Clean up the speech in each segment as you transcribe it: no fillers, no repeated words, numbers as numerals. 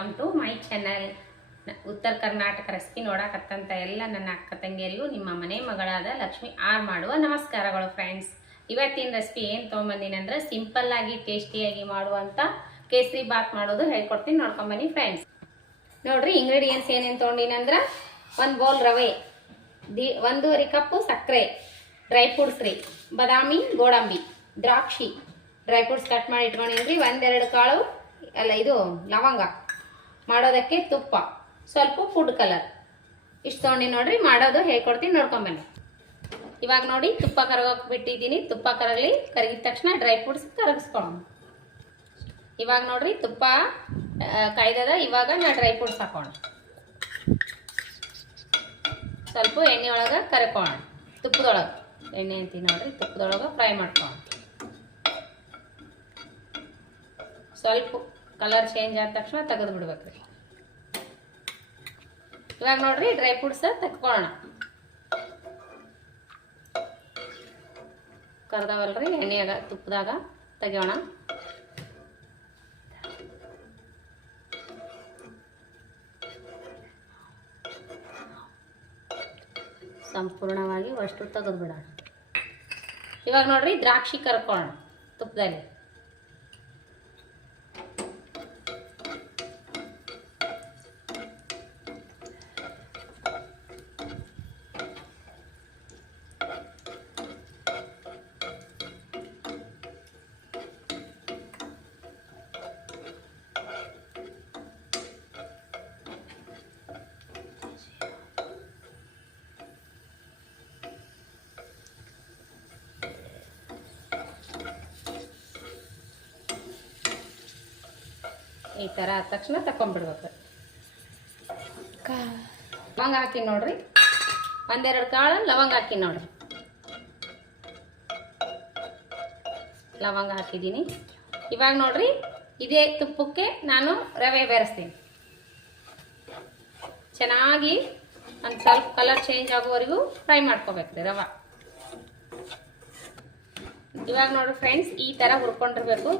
Welcome to my channel. ಉತ್ತರ Karnataka recipe ನೋಡಕತ್ತಂತ ಎಲ್ಲ ನನ್ನ ಅಕ್ಕ ತಂಗಿಯರಿಗೂ ನಿಮ್ಮ ಮನೆ ಮಗಳಾದ ಲಕ್ಷ್ಮಿ ಆರ್ ಮಾಡುವ ನಮಸ್ಕಾರಗಳು ಫ್ರೆಂಡ್ಸ್. ಇವತ್ತಿನ ರೆಸಿಪಿ ಏನು ತೊಗೊಂಬಂದಿನಿ ಅಂದ್ರೆ ಸಿಂಪಲ್ ಆಗಿ ಟೇಸ್ಟಿಯಾಗಿ ಮಾಡುವಂಥ ಕೇಸರಿ ಬಾತ್ ಮಾಡೋದು ಹೇಳ್ಕೊಡ್ತೀನಿ, ನೋಡ್ಕೊಂಬನ್ನಿ ಫ್ರೆಂಡ್ಸ್. ನೋಡ್ರಿ ಇಂಗ್ರೀಡಿಯೆಂಟ್ಸ್ ಏನೇನು ತೊಗೊಂಡಿನಿ ಅಂದ್ರೆ 1 ಬೌಲ್ ರವೆ, 1.5 ಕಪ್ ಸಕ್ಕರೆ, ಡ್ರೈ ಫ್ರೂಟ್ಸ್ ರೀ, ಬಾದಾಮಿ, ಗೋಡಂಬಿ, ದ್ರಾಕ್ಷಿ ಡ್ರೈ ಫ್ರೂಟ್ಸ್ ಕಟ್ ಮಾಡಿ ಇಟ್ಕೊಂಡಿನ್ರಿ, 1-2 ಕಾಳು ಅಲ್ಲ ಇದು ಲವಂಗ, ಮಾಡೋದಕ್ಕೆ ತುಪ್ಪ, ಸ್ವಲ್ಪ ಫುಡ್ ಕಲರ್, ಇಷ್ಟು ತೊಗೊಂಡು ನೋಡ್ರಿ. ಮಾಡೋದು ಹೇಳ್ಕೊಡ್ತೀನಿ, ನೋಡ್ಕೊಂಬನ್ನಿ. ಇವಾಗ ನೋಡಿ ತುಪ್ಪ ಕರಗೋಕೆ ಬಿಟ್ಟಿದ್ದೀನಿ. ತುಪ್ಪ ಕರಗಿದ ತಕ್ಷಣ ಡ್ರೈ ಫ್ರೂಟ್ಸ್ ಕರಗಿಸ್ಕೊಂಡು ಇವಾಗ ನೋಡ್ರಿ ತುಪ್ಪ ಕಾಯ್ದದ. ಇವಾಗ ನಾ ಡ್ರೈ ಫ್ರೂಟ್ಸ್ ಹಾಕೋಣ, ಸ್ವಲ್ಪ ಎಣ್ಣೆ ಒಳಗೆ ಕರ್ಕೋಣ, ತುಪ್ಪದೊಳಗೆ ಎಣ್ಣೆ ಅಂತೀನಿ ನೋಡ್ರಿ, ತುಪ್ಪದೊಳಗೆ ಫ್ರೈ ಮಾಡ್ಕೋಣ. ಸ್ವಲ್ಪ ಕಲರ್ ಚೇಂಜ್ ಆದ ತಕ್ಷಣ ತೆಗೆದು ಬಿಡ್ಬೇಕ್ರಿ. ಇವಾಗ ನೋಡ್ರಿ ಡ್ರೈ ಫ್ರೂಟ್ಸ್ ತೆಕ್ಕೊಳ್ಳೋಣ. ಕರ್ದಾವಲ್ರಿ ಎಣ್ಣೆಯಾಗ ತುಪ್ಪದಾಗ ತೆಗಿಯೋಣ. ಸಂಪೂರ್ಣವಾಗಿ ಅಷ್ಟು ತೆಗೆದು ಬಿಡೋಣ. ಇವಾಗ ನೋಡ್ರಿ ದ್ರಾಕ್ಷಿ ಕರ್ಕೊಳ್ಳೋಣ ತುಪ್ಪದಲ್ಲಿ. ಈ ಥರ ಆದ ತಕ್ಷಣ ತಕೊಂಡ್ಬಿಡ್ಬೇಕು. ಲವಂಗ ಹಾಕಿ ನೋಡ್ರಿ, 1-2 ಕಾಳು ಲವಂಗ ಹಾಕಿ ನೋಡ್ರಿ. ಲವಂಗ ಹಾಕಿದ್ದೀನಿ. ಇವಾಗ ನೋಡ್ರಿ ಇದೇ ತುಪ್ಪಕ್ಕೆ ನಾನು ರವೆ ಬೆರೆಸ್ತೀನಿ. ಚೆನ್ನಾಗಿ ಒಂದು ಸ್ವಲ್ಪ ಕಲರ್ ಚೇಂಜ್ ಆಗೋವರೆಗೂ ಫ್ರೈ ಮಾಡ್ಕೋಬೇಕ್ರಿ ರವೆ. ಇವಾಗ ನೋಡ್ರಿ ಫ್ರೆಂಡ್ಸ್ ಈ ಥರ ಹುರ್ಕೊಂಡಿರ್ಬೇಕು.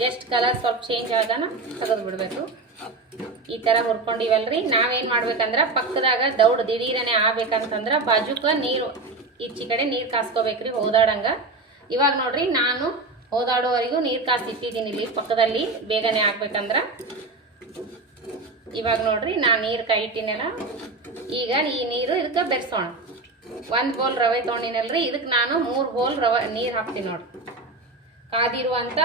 ಜಸ್ಟ್ ಕಲರ್ ಸ್ವಲ್ಪ ಚೇಂಜ್ ಆಗೋಣ ತೆಗೆದು ಬಿಡಬೇಕು. ಈ ಥರ ಹುರ್ಕೊಂಡಿವಲ್ರಿ, ನಾವೇನು ಮಾಡ್ಬೇಕಂದ್ರೆ ಪಕ್ಕದಾಗ ದೌಡ್ ದಿಢೀರನೆ ಆಗ್ಬೇಕಂತಂದ್ರೆ ಬಾಜುಕ ನೀರು ಈಚೆ ಕಡೆ ನೀರು ಕಾಸ್ಕೋಬೇಕ್ರಿ ಹೋದಾಡಂಗ. ಇವಾಗ ನೋಡ್ರಿ ನಾನು ಹೋದಾಡೋವರೆಗೂ ನೀರು ಕಾಸಿಟ್ಟಿದ್ದೀನಿ ಇಲ್ಲಿ ಪಕ್ಕದಲ್ಲಿ, ಬೇಗನೆ ಆಗ್ಬೇಕಂದ್ರೆ. ಇವಾಗ ನೋಡ್ರಿ ನಾನು ನೀರು ಕೈ ಇಟ್ಟಿನಲ್ಲ, ಈಗ ಈ ನೀರು ಇದಕ್ಕೆ ಬೆರೆಸೋಣ. 1 ಬೌಲ್ ರವೆ ತೊಗೊಂಡಿನಲ್ರಿ, ಇದಕ್ಕೆ ನಾನು 3 ಬೌಲ್ ರವೆ ನೀರು ಹಾಕ್ತೀನಿ ನೋಡ್ರಿ. ಕಾದಿರುವಂಥ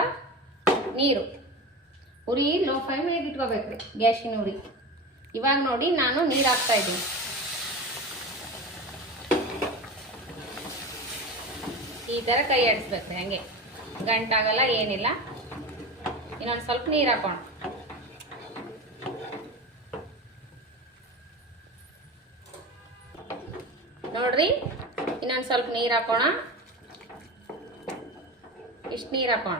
ನೀರು, ಉರಿ ಲೋ ಫ್ಲೇಮ್ ಮೇಲೆ ಇಟ್ಕೋಬೇಕ್ರಿ ಗ್ಯಾಸಿನ ಉರಿ. ಇವಾಗ ನೋಡಿ ನಾನು ನೀರು ಹಾಕ್ತಾ ಇದ್ದೀನಿ. ಈ ಥರ ಕೈ ಆಡಿಸ್ಬೇಕ್ರಿ, ಹಂಗೆ ಗಂಟಾಗಲ್ಲ ಏನಿಲ್ಲ. ಇನ್ನೊಂದು ಸ್ವಲ್ಪ ನೀರು ಹಾಕೋಣ. ನೋಡ್ರಿ ಇನ್ನೊಂದು ಸ್ವಲ್ಪ ನೀರು ಹಾಕೋಣ. ಇಷ್ಟು ನೀರು ಹಾಕೋಣ,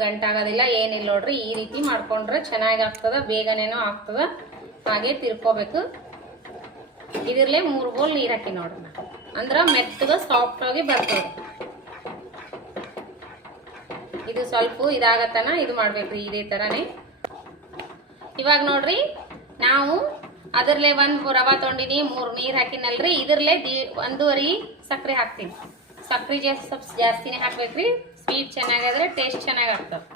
ಗಂಟಾಗೋದಿಲ್ಲ ಏನಿಲ್ಲ ನೋಡ್ರಿ. ಈ ರೀತಿ ಮಾಡ್ಕೊಂಡ್ರೆ ಚೆನ್ನಾಗಿ ಆಗ್ತದ, ಬೇಗನೇನೋ ಆಗ್ತದ. ಹಾಗೆ ತಿರ್ಕೋಬೇಕು. ಇದ್ರಲ್ಲೇ 3 ಬೌಲ್ ನೀರು ಹಾಕಿ ನೋಡ್ರಿ, ಅಂದ್ರೆ ಮೆತ್ತಗ ಸಾಫ್ಟಾಗಿ ಬರ್ತದೆ. ಇದು ಸ್ವಲ್ಪ ಇದಾಗತ್ತನ ಇದು ಮಾಡ್ಬೇಕ್ರಿ ಇದೇ ಥರನೇ. ಇವಾಗ ನೋಡ್ರಿ ನಾವು ಅದರಲ್ಲೇ 1 ರವೆ ತೊಗೊಂಡಿನಿ, 3 ನೀರು ಹಾಕಿನಲ್ರಿ. ಇದರಲ್ಲೇ 1.5 ಸಕ್ಕರೆ ಹಾಕ್ತೀನಿ. ಸಕ್ಕರೆ ಸ್ವಲ್ಪ ಜಾಸ್ತಿನೇ ಹಾಕ್ಬೇಕ್ರಿ, ಸ್ವೀಟ್ ಚೆನ್ನಾಗಾದ್ರೆ ಟೇಸ್ಟ್ ಚೆನ್ನಾಗಿ ಆಗ್ತದೆ.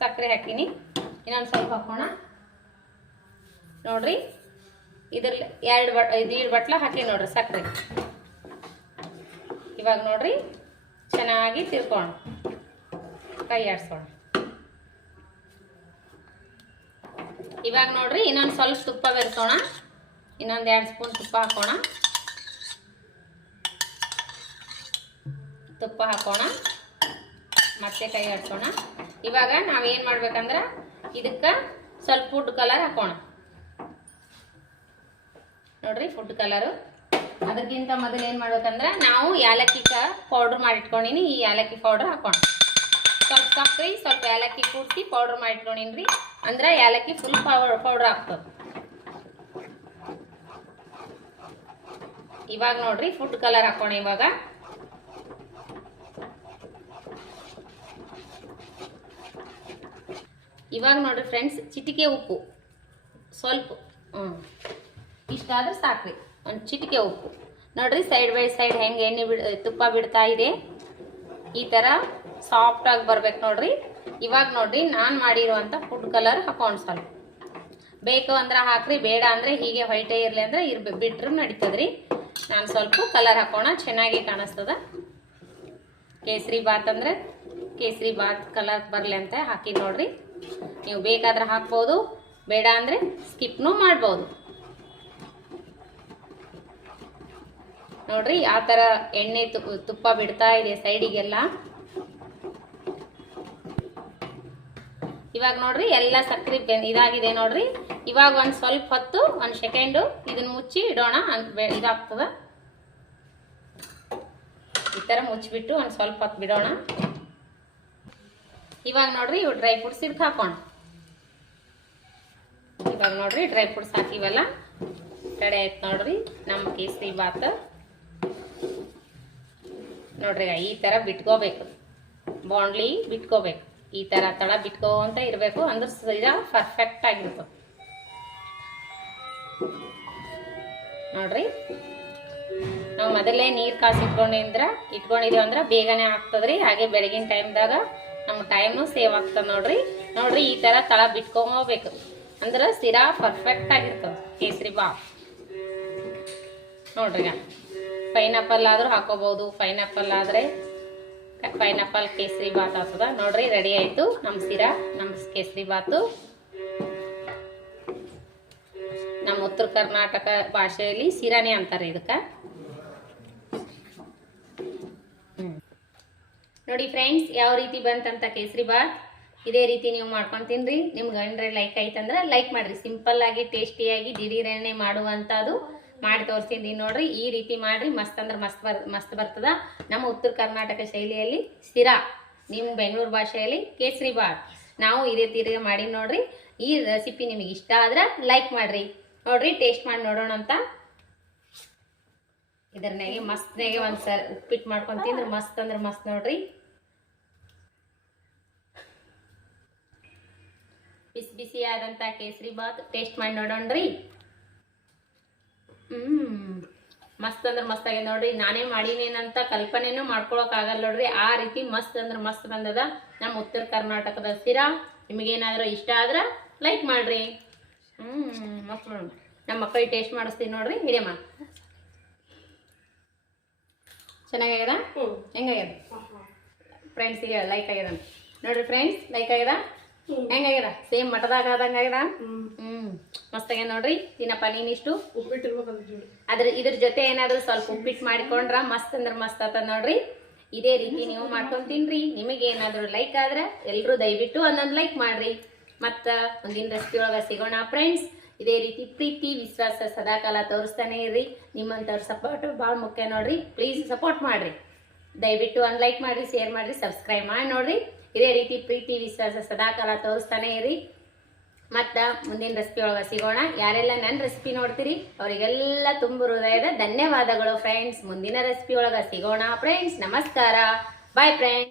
ಸಕ್ಕರೆ ಹಾಕಿನಿ, ಇನ್ನೊಂದು ಸ್ವಲ್ಪ ಹಾಕೋಣ. ನೋಡ್ರಿ ಇದ್ರಲ್ಲಿ 2 ಬಟ್ಲ ಹಾಕಿ ನೋಡ್ರಿ ಸಕ್ಕರೆ. ಇವಾಗ ನೋಡ್ರಿ ಚೆನ್ನಾಗಿ ತಿರ್ಕೋಣ, ಕೈ ಆಡಿಸೋಣ. ಇವಾಗ ನೋಡ್ರಿ ಇನ್ನೊಂದು ಸ್ವಲ್ಪ ತುಪ್ಪ ಬೆರೆಸೋಣ. ಇನ್ನೊಂದು 2 ಸ್ಪೂನ್ ತುಪ್ಪ ಹಾಕೋಣ. ತುಪ್ಪ ಹಾಕೋಣ, ಮತ್ತೆ ಕೈ ಆಡಿಸೋಣ. ಇವಾಗ ನಾವೇನು ಮಾಡ್ಬೇಕಂದ್ರೆ ಇದಕ್ಕೆ ಸ್ವಲ್ಪ ಫುಡ್ ಕಲರ್ ಹಾಕೋಣ. ನೋಡ್ರಿ ಫುಡ್ ಕಲರು. ಅದಕ್ಕಿಂತ ಮೊದಲು ಏನು ಮಾಡ್ಬೇಕಂದ್ರೆ ನಾವು ಏಲಕ್ಕಿ ಪೌಡ್ರ್ ಮಾಡಿಟ್ಕೊಂಡಿನಿ, ಈ ಏಲಕ್ಕಿ ಪೌಡ್ರ್ ಹಾಕೋಣ. ಸ್ವಲ್ಪ ಸಕ್ಕರೆ ಸ್ವಲ್ಪ ಏಲಕ್ಕಿ ಕೂಡಿಸಿ ಪೌಡ್ರ್ ಮಾಡಿಟ್ಕೊಂಡಿನ್ರಿ, ಅಂದ್ರೆ ಏಲಕ್ಕಿ ಫುಲ್ ಪೌಡ್ರ್ ಆಗ್ತದೆ. ಇವಾಗ ನೋಡ್ರಿ ಫುಡ್ ಕಲರ್ ಹಾಕೋಣ. ಇವಾಗ ಇವಾಗ ನೋಡ್ರಿ ಫ್ರೆಂಡ್ಸ್, ಚಿಟಿಕೆ ಉಪ್ಪು ಸ್ವಲ್ಪ, ಇಷ್ಟಾದ್ರೆ ಸಾಕ್ರಿ. ಒಂದು ಚಿಟಿಕೆ ಉಪ್ಪು ನೋಡ್ರಿ. ಸೈಡ್ ಬೈ ಸೈಡ್ ಹೆಂಗೆ ಎಣ್ಣೆ ತುಪ್ಪ ಬಿಡ್ತಾ ಇದೆ, ಈ ಥರ ಸಾಫ್ಟಾಗಿ ಬರ್ಬೇಕು ನೋಡ್ರಿ. ಇವಾಗ ನೋಡ್ರಿ ನಾನು ಮಾಡಿರುವಂಥ ಫುಡ್ ಕಲರ್ ಹಾಕೊಂಡು ಸ್ವಲ್ಪ ಬೇಕು ಅಂದ್ರೆ ಹಾಕ್ರಿ, ಬೇಡ ಅಂದರೆ ಹೀಗೆ ವೈಟೇ ಇರಲಿ ಅಂದ್ರೆ ಬಿಟ್ರೂ ನಡೀತದ್ರಿ. ನಾನು ಸ್ವಲ್ಪ ಕಲರ್ ಹಾಕೋಣ, ಚೆನ್ನಾಗಿ ಕಾಣಿಸ್ತದ. ಕೇಸರಿ ಬಾತ್ ಅಂದರೆ ಕೇಸರಿ ಬಾತ್ ಕಲರ್ ಬರಲಿ ಅಂತ ಹಾಕಿ ನೋಡ್ರಿ. ನೀವು ಬೇಕಾದ್ರೆ ಹಾಕ್ಬೋದು, ಬೇಡ ಅಂದರೆ ಸ್ಕಿಪ್ನೂ ಮಾಡ್ಬೋದು ನೋಡ್ರಿ. ಆ ಥರ ಎಣ್ಣೆ ತುಪ್ಪ ಬಿಡ್ತಾ ಇದೆ ಸೈಡಿಗೆಲ್ಲ. ಇವಾಗ ನೋಡ್ರಿ ಎಲ್ಲ ಸಕ್ಕರೆ ಇದಾಗಿದೆ ನೋಡ್ರಿ. ಇವಾಗ ಒಂದು ಸ್ವಲ್ಪ ಹೊತ್ತು, ಒಂದು ಸೆಕೆಂಡು ಇದನ್ನ ಮುಚ್ಚಿ ಇಡೋಣ. ಇದಾಗ್ತದ, ಈ ಥರ ಮುಚ್ಚಿಬಿಟ್ಟು ಒಂದು ಸ್ವಲ್ಪ ಹೊತ್ತು ಬಿಡೋಣ. ಇವಾಗ ನೋಡ್ರಿ ಇವು ಡ್ರೈ ಫ್ರೂಟ್ಸ್ ಇದಕ್ಕೆ ಹಾಕೋಣ. ಇವಾಗ ನೋಡ್ರಿ ಡ್ರೈ ಫ್ರೂಟ್ಸ್ ಹಾಕಿವಲ್ಲ, ರೆಡಿ ಆಯ್ತು ನೋಡ್ರಿ ನಮ್ಮ ಕೇಸರಿ ಬಾತ್. ನೋಡ್ರಿ ಈ ಥರ ಬಿಟ್ಕೋಬೇಕು, ಬಾಂಡ್ಲಿ ಬಿಟ್ಕೋಬೇಕು. ಈ ಥರ ತಳ ಬಿಟ್ಕೋಂತ ಇರಬೇಕು, ಅಂದ್ರೆ ಸೀದಾ ಪರ್ಫೆಕ್ಟ್ ಆಗಿರ್ತದೆ ನೋಡ್ರಿ. ನಾವು ಮೊದಲೇ ನೀರು ಕಾಸಿ ಇಟ್ಕೊಂಡಿದ್ದೀವಿ ಅಂದ್ರೆ ಬೇಗನೆ ಆಗ್ತದ್ರಿ. ಹಾಗೆ ಬೆಳಗಿನ ಟೈಮ್ದಾಗ ನಮ್ಮ ಟೈಮು ಸೇವ್ ಆಗ್ತದೆ ನೋಡ್ರಿ. ನೋಡ್ರಿ ಈ ಥರ ತಳ ಬಿಟ್ಕೋಬೇಕು, ಅಂದ್ರೆ ಸಿರಾ ಪರ್ಫೆಕ್ಟ್ ಆಗಿರ್ತದೆ ಕೇಸರಿ ಬಾತ್ ನೋಡ್ರಿ. ಪೈನಾಪಲ್ ಆದ್ರೂ ಹಾಕೋಬಹುದು, ಪೈನಾಪಲ್ ಆದ್ರೆ ಪೈನಾಪಲ್ ಕೇಸರಿ ಬಾತ್ ಆಗ್ತದ ನೋಡ್ರಿ. ರೆಡಿ ಆಯ್ತು ನಮ್ಮ ಸಿರಾ, ನಮ್ಮ ಕೇಸರಿ ಬಾತು. ನಮ್ಮ ಉತ್ತರ ಕರ್ನಾಟಕ ಭಾಷೆಯಲ್ಲಿ ಸಿರಾನೇ ಅಂತಾರೆ ಇದಕ್ಕೆ. ನೋಡಿ ಫ್ರೆಂಡ್ಸ್, ಯಾವ ರೀತಿ ಬಂತಂತ ಕೇಸರಿ ಬಾತ್. ಇದೇ ರೀತಿ ನೀವು ಮಾಡ್ಕೊಂಡು ತಿನ್ರಿ. ನಿಮ್ಗೆ ಗಂಡ್ರೆ ಲೈಕ್ ಆಯ್ತಂದ್ರೆ ಲೈಕ್ ಮಾಡ್ರಿ. ಸಿಂಪಲ್ ಆಗಿ ಟೇಸ್ಟಿಯಾಗಿ ದಿಢೀರನೆ ಮಾಡುವಂಥದ್ದು ಮಾಡಿ ತೋರಿಸ್ತೀನಿ ನೋಡ್ರಿ. ಈ ರೀತಿ ಮಾಡ್ರಿ, ಮಸ್ತ್ ಅಂದ್ರೆ ಮಸ್ತ್ ಬರ್ತದ. ನಮ್ಮ ಉತ್ತರ ಕರ್ನಾಟಕ ಶೈಲಿಯಲ್ಲಿ ಸಿರಾ, ನಿಮ್ಮ ಬೆಂಗಳೂರು ಭಾಷೆಯಲ್ಲಿ ಕೇಸರಿ ಬಾತ್. ನಾವು ಇದೇ ತೀರ ಮಾಡಿ ನೋಡ್ರಿ. ಈ ರೆಸಿಪಿ ನಿಮಗೆ ಇಷ್ಟ ಆದ್ರೆ ಲೈಕ್ ಮಾಡ್ರಿ. ನೋಡ್ರಿ ಟೇಸ್ಟ್ ಮಾಡಿ ನೋಡೋಣ ಅಂತ. ಇದರ್ನಾಗೆ ಮಸ್ತ್ನಾಗೆ ಒಂದ್ಸರಿ ಉಪ್ಪಿಟ್ಟು ಮಾಡ್ಕೊಂಡು ತಿಂದ್ರೆ ಮಸ್ತ್ ಅಂದ್ರೆ ಮಸ್ತ್ ನೋಡ್ರಿ. ಬಿಸಿ ಬಿಸಿ ಆದಂತ ಕೇಸರಿ ಬಾತ್ ಟೇಸ್ಟ್ ಮಾಡಿ ನೋಡೋಣ್ರಿ. ಮಸ್ತ್ ಅಂದ್ರೆ ಮಸ್ತ್ ಆಗಿದೆ ನೋಡ್ರಿ. ನಾನೇ ಮಾಡೀನೇನಂತ ಕಲ್ಪನೆನೂ ಮಾಡ್ಕೊಳಕ್ ಆಗಲ್ಲ ನೋಡ್ರಿ. ಆ ರೀತಿ ಮಸ್ತ್ ಅಂದ್ರೆ ಮಸ್ತ್ ಬಂದದ ನಮ್ಮ ಉತ್ತರ ಕರ್ನಾಟಕದ ಸಿರಾ. ನಿಮಗೇನಾದ್ರೂ ಇಷ್ಟ ಆದ್ರೆ ಲೈಕ್ ಮಾಡ್ರಿ. ಮಸ್ತ್ ನೋಡ್ರಿ. ನಮ್ಮ ಮಕ್ಕಳಿಗೆ ಟೇಸ್ಟ್ ಮಾಡಿಸ್ತೀನಿ ನೋಡ್ರಿ. ಹಿಡಿಯಮ್ಮ, ಚೆನ್ನಾಗ್ಯಾಗದ? ಹೆಂಗಾಗ್ಯದ ಫ್ರೆಂಡ್ಸಿಗೆ? ಲೈಕ್ ಆಗ್ಯದ ನೋಡ್ರಿ ಫ್ರೆಂಡ್ಸ್, ಲೈಕ್ ಆಗ್ಯದ? ಹೆಂಗಾಗ್ಯದ? ಸೇಮ್ ಮಠದಾಗ ಆದಂಗ ಆಗ್ಯದ. ಮಸ್ತ್ ಆಗ್ಯದ ನೋಡ್ರಿ. ತಿನ್ನಪ್ಪ ನೀನಿಷ್ಟು ಇದ್ರ ಜೊತೆ ಏನಾದ್ರು ಸ್ವಲ್ಪ ಉಪ್ಪಿಟ್ಟು ಮಾಡಿಕೊಂಡ್ರ ಮಸ್ತ್ ಅಂದ್ರೆ ಮಸ್ತ್ ಆತದ ನೋಡ್ರಿ. ಇದೇ ರೀತಿ ನೀವು ಮಾಡ್ಕೊಂಡ್ ತಿನ್ರಿ. ನಿಮಗೆ ಏನಾದ್ರು ಲೈಕ್ ಆದ್ರೆ ಎಲ್ರು ದಯವಿಟ್ಟು ಒಂದೊಂದು ಲೈಕ್ ಮಾಡ್ರಿ. ಮತ್ತ ಮುಂದಿನ ರೆಸಿಪಿ ಒಳಗ ಸಿಗೋಣ ಫ್ರೆಂಡ್ಸ್. ಇದೇ ರೀತಿ ಪ್ರೀತಿ ವಿಶ್ವಾಸ ಸದಾಕಾಲ ತೋರಿಸ್ತಾನೆ ಇರ್ರಿ. ನಿಮ್ಮಂತವ್ರ ಸಪೋರ್ಟ್ ಭಾಳ ಮುಖ್ಯ ನೋಡ್ರಿ. ಪ್ಲೀಸ್ ಸಪೋರ್ಟ್ ಮಾಡ್ರಿ. ದಯವಿಟ್ಟು ಒಂದು ಲೈಕ್ ಮಾಡ್ರಿ, ಶೇರ್ ಮಾಡ್ರಿ, ಸಬ್ಸ್ಕ್ರೈಬ್ ಮಾಡಿ ನೋಡ್ರಿ. ಇದೇ ರೀತಿ ಪ್ರೀತಿ ವಿಶ್ವಾಸ ಸದಾಕಾಲ ತೋರಿಸ್ತಾನೆ ಇರ್ರಿ. ಮತ್ತ ಮುಂದಿನ ರೆಸಿಪಿ ಒಳಗ ಸಿಗೋಣ. ಯಾರೆಲ್ಲ ನನ್ನ ರೆಸಿಪಿ ನೋಡ್ತೀರಿ ಅವರಿಗೆಲ್ಲ ತುಂಬ ಹೃದಯದ ಧನ್ಯವಾದಗಳು ಫ್ರೆಂಡ್ಸ್. ಮುಂದಿನ ರೆಸಿಪಿ ಒಳಗ ಸಿಗೋಣ ಫ್ರೆಂಡ್ಸ್. ನಮಸ್ಕಾರ, ಬಾಯ್ ಫ್ರೆಂಡ್ಸ್.